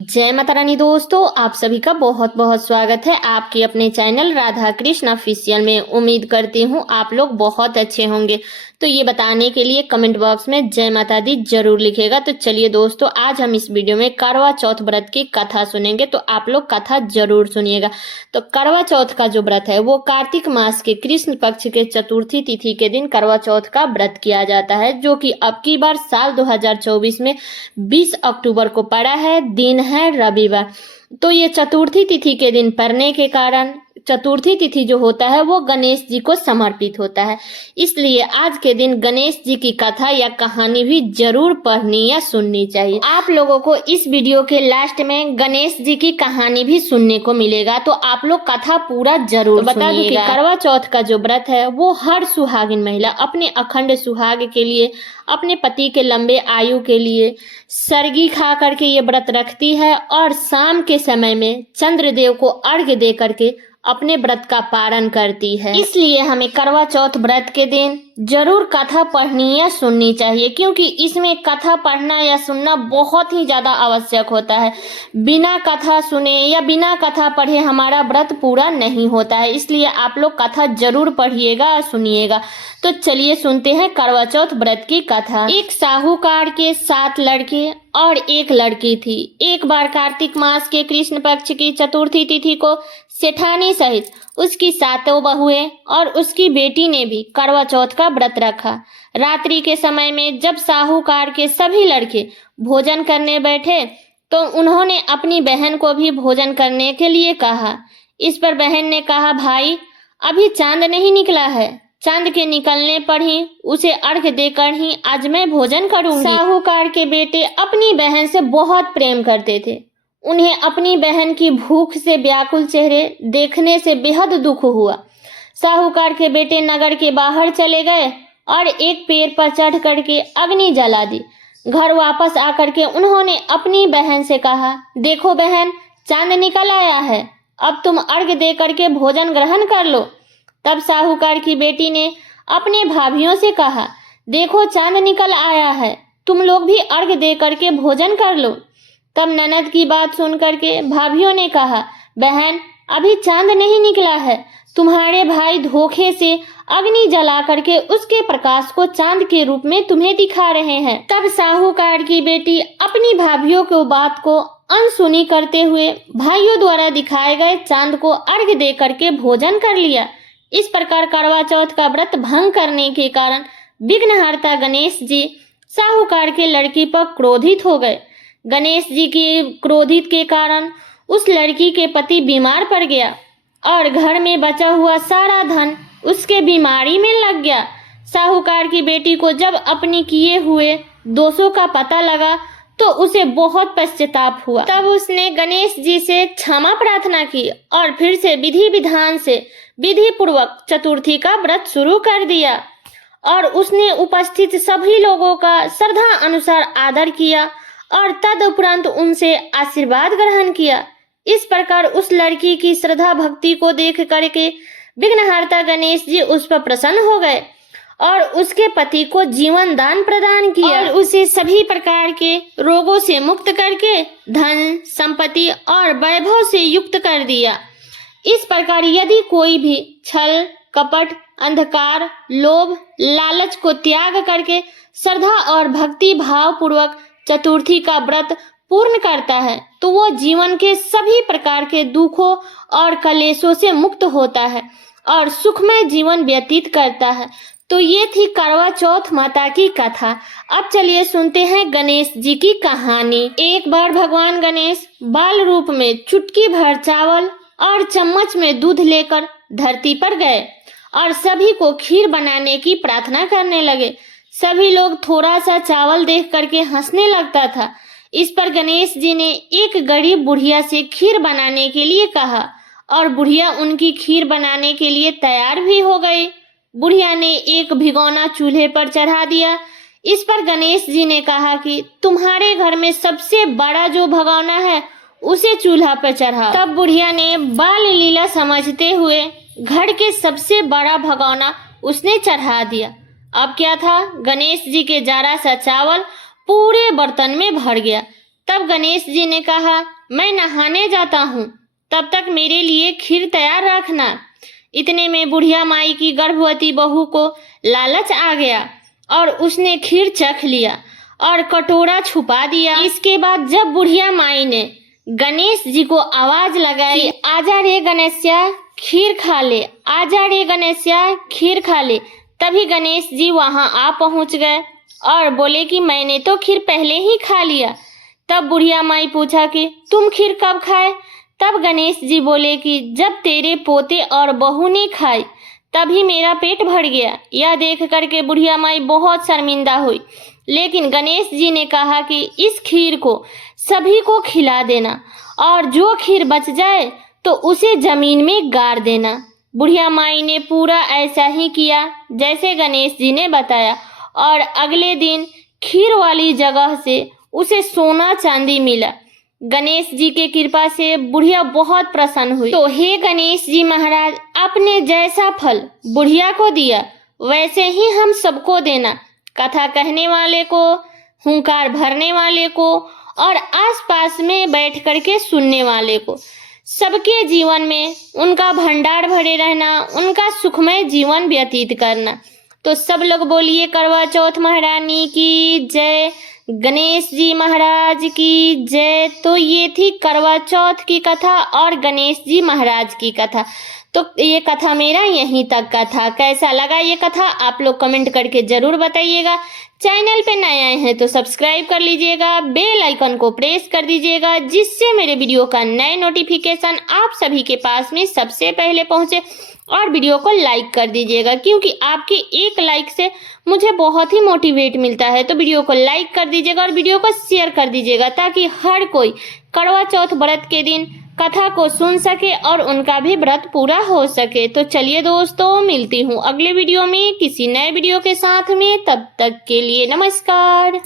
जय माता रानी दोस्तों, आप सभी का बहुत बहुत स्वागत है आपके अपने चैनल राधा कृष्ण ऑफिशियल में। उम्मीद करती हूँ आप लोग बहुत अच्छे होंगे। तो ये बताने के लिए कमेंट बॉक्स में जय माता दी जरूर लिखेगा। तो चलिए दोस्तों, आज हम इस वीडियो में करवा चौथ व्रत की कथा सुनेंगे, तो आप लोग कथा जरूर सुनिएगा। तो करवा चौथ का जो व्रत है वो कार्तिक मास के कृष्ण पक्ष के चतुर्थी तिथि के दिन करवा चौथ का व्रत किया जाता है, जो कि अब की बार साल 2024 में 20 अक्टूबर को पड़ा है। दिन है रविवार। तो ये चतुर्थी तिथि के दिन पड़ने के कारण चतुर्थी तिथि जो होता है वो गणेश जी को समर्पित होता है, इसलिए आज के दिन गणेश जी की कथा या कहानी भी जरूर पढ़नी या सुननी चाहिए। आप लोगों को इस वीडियो के लास्ट में गणेश जी की कहानी भी सुनने को मिलेगा, तो आप लोग कथा पूरा जरूर बता दो कि करवा चौथ का जो व्रत है वो हर सुहागिन महिला अपने अखंड सुहाग के लिए, अपने पति के लंबे आयु के लिए सरगी खा करके ये व्रत रखती है और शाम के समय में चंद्रदेव को अर्घ्य दे करके अपने व्रत का पारण करती है। इसलिए हमें करवा चौथ व्रत के दिन जरूर कथा पढ़नी या सुननी चाहिए, क्योंकि इसमें कथा पढ़ना या सुनना बहुत ही ज्यादा आवश्यक होता है। बिना कथा सुने या बिना कथा पढ़े हमारा व्रत पूरा नहीं होता है, इसलिए आप लोग कथा जरूर पढ़िएगा और सुनिएगा। तो चलिए सुनते हैं करवा चौथ व्रत की कथा। एक साहूकार के 7 लड़के और एक लड़की थी। एक बार कार्तिक मास के कृष्ण पक्ष की चतुर्थी तिथि को सेठानी सहित उसकी 7 बहुएं और उसकी बेटी ने भी करवा चौथ का व्रत रखा। रात्रि के समय में जब साहूकार के सभी लड़के भोजन करने बैठे तो उन्होंने अपनी बहन को भी भोजन करने के लिए कहा। इस पर बहन ने कहा, भाई अभी चांद नहीं निकला है, चांद के निकलने पर ही उसे अर्घ्य देकर ही आज मैं भोजन करूंगी। साहूकार के बेटे अपनी बहन से बहुत प्रेम करते थे। उन्हें अपनी बहन की भूख से व्याकुल चेहरे देखने से बेहद दुख हुआ। साहूकार के बेटे नगर के बाहर चले गए और एक पेड़ पर चढ़ करके अग्नि जला दी। घर वापस आकर के उन्होंने अपनी बहन से कहा, देखो बहन, चांद निकल आया है, अब तुम अर्घ्य दे करके भोजन ग्रहण कर लो। तब साहूकार की बेटी ने अपने भाभियों से कहा, देखो चांद निकल आया है, तुम लोग भी अर्घ्य दे करके भोजन कर लो। तब ननद की बात सुन करके भाभियों ने कहा, बहन अभी चांद नहीं निकला है, तुम्हारे भाई धोखे से अग्नि जला करके उसके प्रकाश को चांद के रूप में तुम्हें दिखा रहे हैं। तब साहूकार की बेटी अपनी भाभियों को बात को अनसुनी करते हुए भाइयों द्वारा दिखाए गए चांद को अर्घ्य दे करके भोजन कर लिया। इस प्रकार करवा चौथ का व्रत भंग करने के कारण विघ्नहर्ता गणेश जी साहूकार के लड़की पर क्रोधित हो गए। गणेश जी के क्रोधित के कारण उस लड़की के पति बीमार पड़ गया और घर में बचा हुआ सारा धन उसके बीमारी में लग गया। साहूकार की बेटी को जब अपने किए हुए दोषों का पता लगा तो उसे बहुत पश्चाताप हुआ। तब उसने गणेश जी से क्षमा प्रार्थना की और फिर से विधि विधान से विधि पूर्वक चतुर्थी का व्रत शुरू कर दिया और उसने उपस्थित सभी लोगों का श्रद्धा अनुसार आदर किया और तदुपरांत उनसे आशीर्वाद ग्रहण किया। इस प्रकार उस लड़की की श्रद्धा भक्ति को देख करके विघ्नहर्ता गणेश जी उस पर प्रसन्न हो गए और उसके पति को जीवन दान प्रदान किया और उसे सभी प्रकार के रोगों से मुक्त करके धन संपत्ति और वैभव से युक्त कर दिया। इस प्रकार यदि कोई भी छल कपट अंधकार लोभ लालच को त्याग करके श्रद्धा और भक्ति भाव पूर्वक चतुर्थी का व्रत पूर्ण करता है तो वो जीवन के सभी प्रकार के दुखों और कलेशों से मुक्त होता है और सुखमय जीवन व्यतीत करता है। तो ये थी करवा चौथ माता की कथा। अब चलिए सुनते हैं गणेश जी की कहानी। एक बार भगवान गणेश बाल रूप में चुटकी भर चावल और चम्मच में दूध लेकर धरती पर गए और सभी को खीर बनाने की प्रार्थना करने लगे। सभी लोग थोड़ा सा चावल देख करके हंसने लगता था। इस पर गणेश जी ने एक गरीब बुढ़िया से खीर बनाने के लिए कहा और बुढ़िया उनकी खीर बनाने के लिए तैयार भी हो गई। बुढ़िया ने एक भिगोना चूल्हे पर चढ़ा दिया। इस पर गणेश जी ने कहा कि तुम्हारे घर में सबसे बड़ा जो भगोना है उसे चूल्हा पर चढ़ाओ। तब बुढ़िया ने बाल लीला समझते हुए घर के सबसे बड़ा भगोना उसने चढ़ा दिया। अब क्या था, गणेश जी के जरा सा चावल पूरे बर्तन में भर गया। तब गणेश जी ने कहा, मैं नहाने जाता हूँ, तब तक मेरे लिए खीर तैयार रखना। इतने में बुढ़िया माई की गर्भवती बहू को लालच आ गया और उसने खीर चख लिया और कटोरा छुपा दिया। इसके बाद जब बुढ़िया माई ने गणेश जी को आवाज लगाई, आजा रे गणेशिया खीर खा ले, आजा रे गणेशिया खीर खा ले, तभी गणेश जी वहां आ पहुंच गए और बोले कि मैंने तो खीर पहले ही खा लिया। तब बुढ़िया माई पूछा कि तुम खीर कब खाए? तब गणेश जी बोले कि जब तेरे पोते और बहू ने खाई तभी मेरा पेट भर गया। यह देख करके बुढ़िया माई बहुत शर्मिंदा हुई, लेकिन गणेश जी ने कहा कि इस खीर को सभी को खिला देना और जो खीर बच जाए तो उसे जमीन में गाड़ देना। बुढ़िया माई ने पूरा ऐसा ही किया जैसे गणेश जी ने बताया और अगले दिन खीर वाली जगह से उसे सोना चांदी मिला। गणेश जी के कृपा से बुढ़िया बहुत प्रसन्न हुई। तो हे गणेश जी महाराज, आपने जैसा फल बुढ़िया को दिया वैसे ही हम सबको देना। कथा कहने वाले को, हुंकार भरने वाले को और आसपास में बैठ करके सुनने वाले को, सबके जीवन में उनका भंडार भरे रहना, उनका सुखमय जीवन व्यतीत करना। तो सब लोग बोलिए करवा चौथ महारानी की जय, गणेश जी महाराज की जय। तो ये थी करवा चौथ की कथा और गणेश जी महाराज की कथा। तो ये कथा मेरा यहीं तक का था। कैसा लगा ये कथा आप लोग कमेंट करके जरूर बताइएगा। चैनल पे नए आए हैं तो सब्सक्राइब कर लीजिएगा, बेल आइकन को प्रेस कर दीजिएगा जिससे मेरे वीडियो का नए नोटिफिकेशन आप सभी के पास में सबसे पहले पहुंचे। और वीडियो को लाइक कर दीजिएगा क्योंकि आपके एक लाइक से मुझे बहुत ही मोटिवेट मिलता है। तो वीडियो को लाइक कर दीजिएगा और वीडियो को शेयर कर दीजिएगा ताकि हर कोई करवा चौथ व्रत के दिन कथा को सुन सके और उनका भी व्रत पूरा हो सके। तो चलिए दोस्तों, मिलती हूँ अगले वीडियो में किसी नए वीडियो के साथ में। तब तक के लिए नमस्कार।